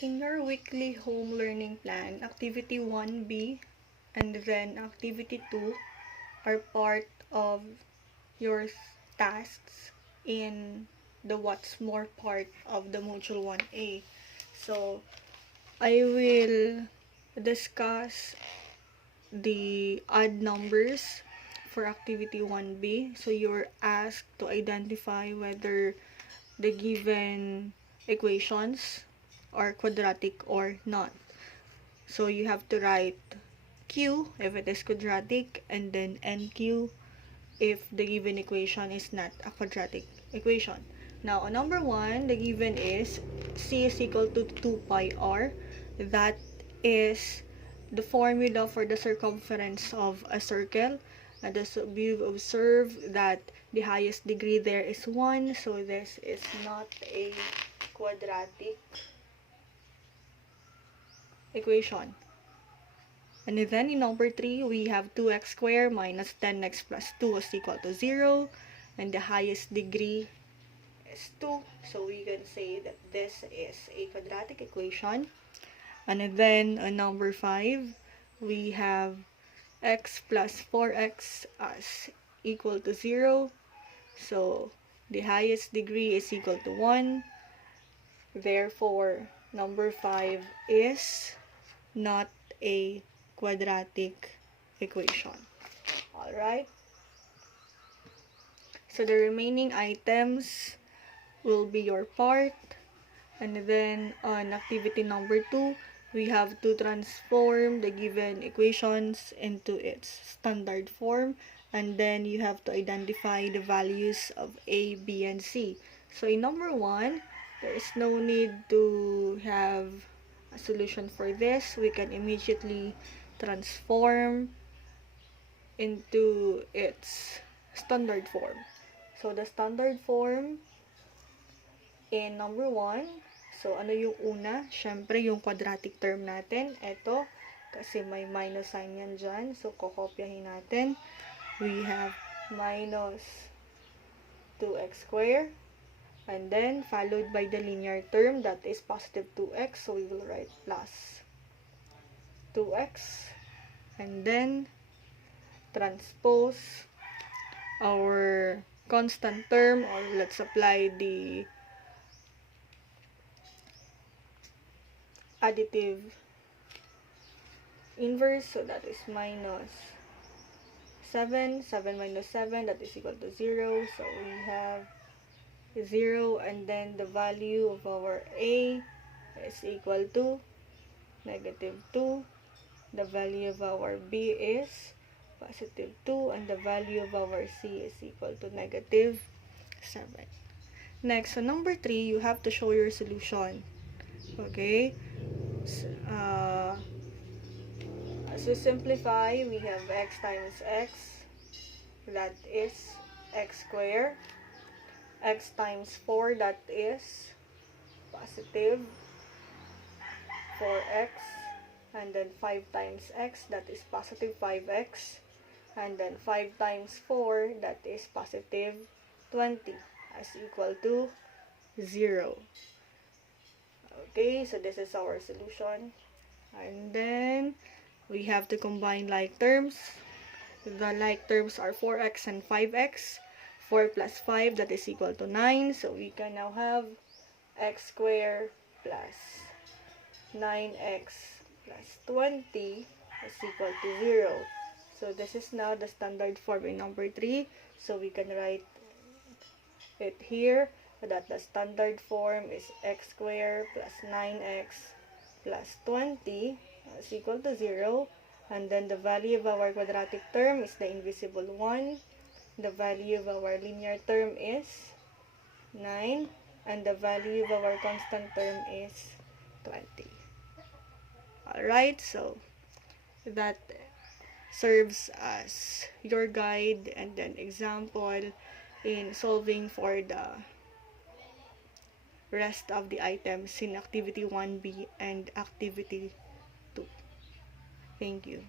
In your weekly home learning plan, Activity 1B and then Activity 2 are part of your tasks in the What's More part of the Module 1A. So, I will discuss the odd numbers for Activity 1B. So, you're asked to identify whether the given equations are quadratic or not. So you have to write Q if it is quadratic and then NQ if the given equation is not a quadratic equation. Now, on number 1, the given is C is equal to 2 pi r. That is the formula for the circumference of a circle. And as we've observed that the highest degree there is 1, so this is not a quadratic equation. And then in number 3, we have 2x squared minus 10x plus 2 is equal to 0. And the highest degree is 2. So we can say that this is a quadratic equation. And then on number 5, we have x plus 4x as equal to 0. So the highest degree is equal to 1. Therefore, number 5 is not a quadratic equation. Alright? So the remaining items will be your part. And then on activity number 2, we have to transform the given equations into its standard form. And then you have to identify the values of A, B, and C. So in number 1, there is no need to have a solution for this. We can immediately transform into its standard form. So the standard form in number 1, so ano yung una? Syempre yung quadratic term natin. Ito, kasi may minus sign yan dyan. So kokopyahin natin. We have minus 2x squared. And then, followed by the linear term, that is positive 2x. So, we will write plus 2x. And then, transpose our constant term, or let's apply the additive inverse. So, that is minus 7. 7 minus 7, that is equal to 0. So, we have 0, and then the value of our A is equal to negative 2. The value of our B is positive 2, and the value of our C is equal to negative 7. Next, so number 3, you have to show your solution. Okay? So, as we simplify, we have x times x, that is x squared. X times 4, that is positive 4x, and then 5 times x, that is positive 5x, and then 5 times 4, that is positive 20, as equal to 0. Okay, so this is our solution. And then, we have to combine like terms. The like terms are 4x and 5x. 4 plus 5, that is equal to 9. So, we can now have x squared plus 9x plus 20 is equal to 0. So, this is now the standard form in number 3. So, we can write it here that the standard form is x squared plus 9x plus 20 is equal to 0. And then, the value of our quadratic term is the invisible 1. The value of our linear term is 9, and the value of our constant term is 20. Alright, so that serves as your guide and then example in solving for the rest of the items in Activity 1B and Activity 2. Thank you.